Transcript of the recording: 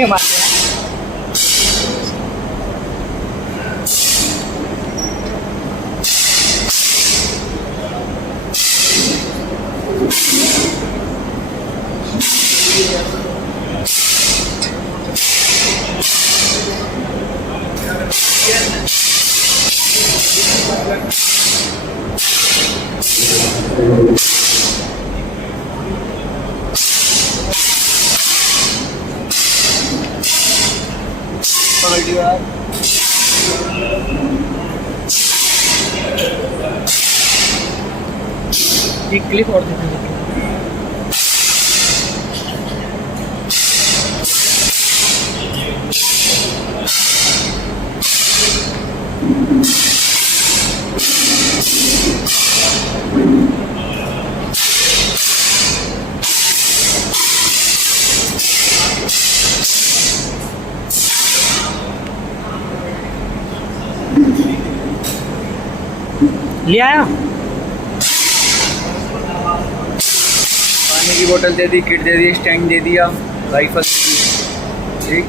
ये मारते हैं। पकड़ लियो यार। एक क्लिप और देते हैं। ले आया। पानी की बोतल दे दी, किट दे दी, स्टैंड दे दिया, राइफल ठीक।